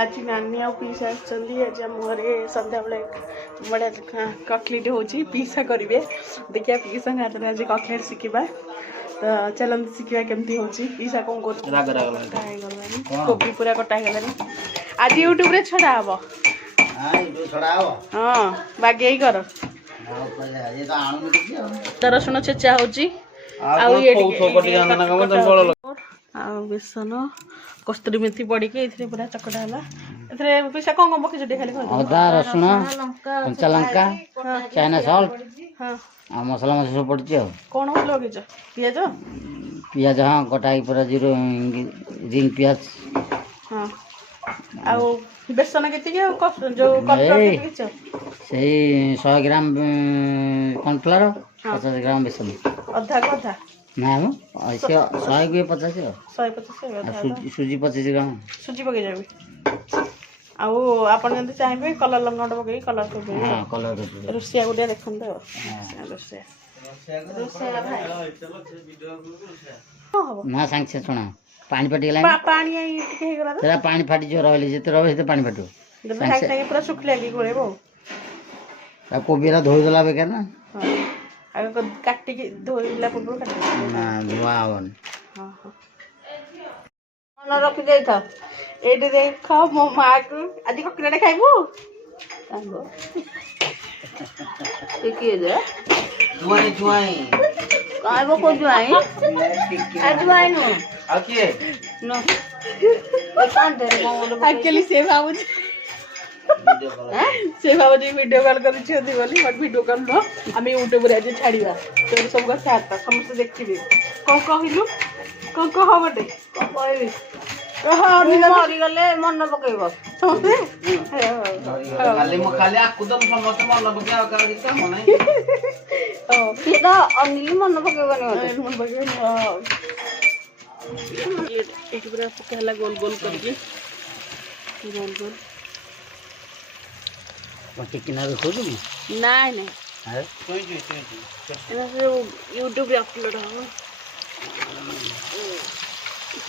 आज नानी आ पीसा आज आम घरे सन्ध्या बेले बढ़िया कटलेट हो पीसा करेंगे देखिए पीसा हाथ में आज कटलेट शिखा तो चलते शिखा केमती हो पीसा कौन कर कोबी पूरा कटागला आज यूट्यूब रे छड़ा हम हाँ बागे कर रसुण छेचा हो बेसन कस्तूरी मेथी पड़ी पूरा चकटा है पैसा कौन कौन पकड़ खाली अदा रसुण कंचा लंका चाइना सॉल्ट आ मसला मसला सब पड़ी कौन मसला पकईच पिज पियाज हाँ कटा पूरा जीरो रिंग पियाज हाँ आउ बेसन के जो से 100 ग्राम कॉर्नफ्लोर 50 ग्राम बेसन अधा को अधा ना 100 के 50 सुजी 25 ग्राम सुजी पकई जाबी आउ आपन जंती चाहिए कलर लंगाट पकई कलर कर हां कलर रोसिया गुडिया देखन तो रोसिया ना सांग से सुना पानी फाटी गला पानी आई के हे गला तेरा पानी फाटी जो रहले जेते रहबे सेते पानी फाटो सांग सांग पूरा सुखले की गोलेबो आ कोबीरा धोई देला बेकार ना हां आगे काटी के धोइला पूर्व काटी ना धुआवन हां हां मन रखि देई था एडी देख मो मां को आज ककरेटा खाइबू सांगो देखिए जे जुआई जुआई काइबो को जुआई आज जुआई नो आके नो कान दे एक्चुअली से बाबू से बाबू वीडियो कॉल कर बोली बट वीडियो कॉल नो आम यूट्यूब रे आज छाड़वा तो सब कथा समस्त देखिए कौन कहलु कौन कह बटे कौन कहबी मरी गले मन पकेब खाली मो खाली आकु तो समस्त मन पके आ कर किछ मन नहीं कि तो अनिल मन पकेबनी मन पकेबनी ये पूरा पकेला गोल गोल करके गोल गोल मत किनारे खोजू नहीं नहीं है एना से यूट्यूब पे अपलोड हो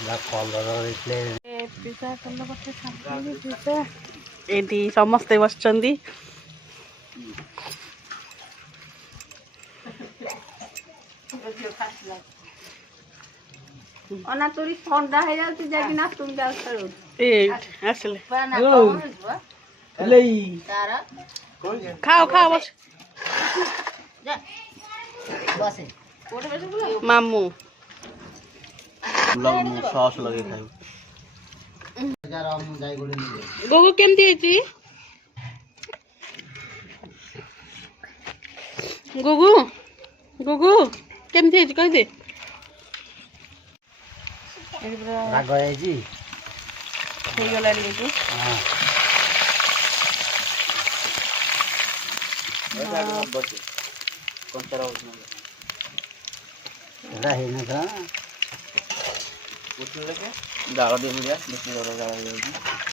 ला कलर रिप्ले ए पिसा कल बटे छापली पिसा एटी समस्त बसचंदी अना तोरी ठंडा है जाती जाकी ना तुम जा करो ए असले हेलो लई तारा खाओ खाओ बस जा बसे कोठे बसे बोला मामू लग सॉस लगे खाई गोगो केमती हेची गोगो गोगो केमती हेची कह दे राग आइजी हे गला लेकु हां एटा बस कंचरा होना रहे ना था उठले के डाल दे मुझे बेसी डाल दे